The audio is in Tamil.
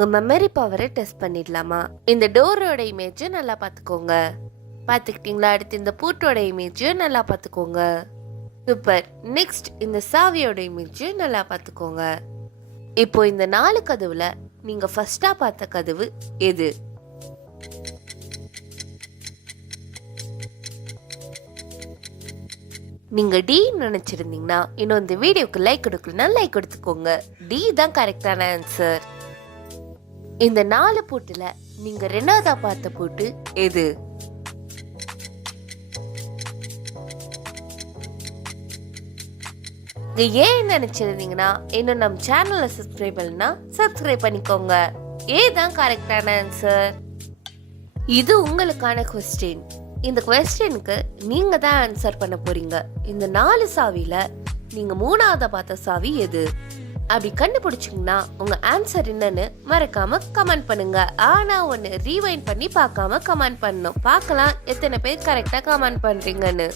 உங்க மெமரி பவரை டெஸ்ட் பண்ணிடலாமா? இந்த டோரோட இமேஜ் நல்லா பார்த்துக்கோங்க. பார்த்துக்கிட்டீங்களா? அடுத்து இந்த பூட்டோட இமேஜ் நல்லா பார்த்துக்கோங்க. சூப்பர். நெக்ஸ்ட் இந்த சாவியோட இமேஜ் நல்லா பார்த்துக்கோங்க. இப்போ இந்த 4 கதவுல நீங்க ஃபர்ஸ்டா பார்த்த கதவு எது? நீங்க டி நினைச்சிருந்தீங்கன்னா இன்னும் இந்த வீடியோக்கு லைக் கொடுக்கலன்னா லைக் கொடுத்துக்கோங்க. டி தான் கரெக்டான ஆன்சர். இந்த 4 பூட்டுல நீங்க 2வதா பார்த்த பூட்டு எது? ஏன் நினைச்சிருந்தீங்கன்னா இன்னும் நம்ம சேனலை சப்ஸ்கிரைப் பண்ணா சப்ஸ்கிரைப் பண்ணிக்கோங்க. ஏதான் கரெக்டான ஆன்சர். இது உங்களுக்கான கொஸ்டின். இந்த கொஸ்டினுக்கு நீங்க தான் ஆன்சர் பண்ண போறீங்க. இந்த 4 சாவில நீங்க 3வதா பார்த்த சாவி எது? அப்படி கண்டுபிடிச்சிங்கன்னா உங்க ஆன்சர் என்னன்னு மறக்காம கமெண்ட் பண்ணுங்க. ஆனா ஒன்னு ரீவைண்ட் பண்ணி பார்க்காம கமெண்ட் பண்ணணும். பார்க்கலாம் எத்தனை பேர் கரெக்டா கமெண்ட் பண்றீங்கன்னு.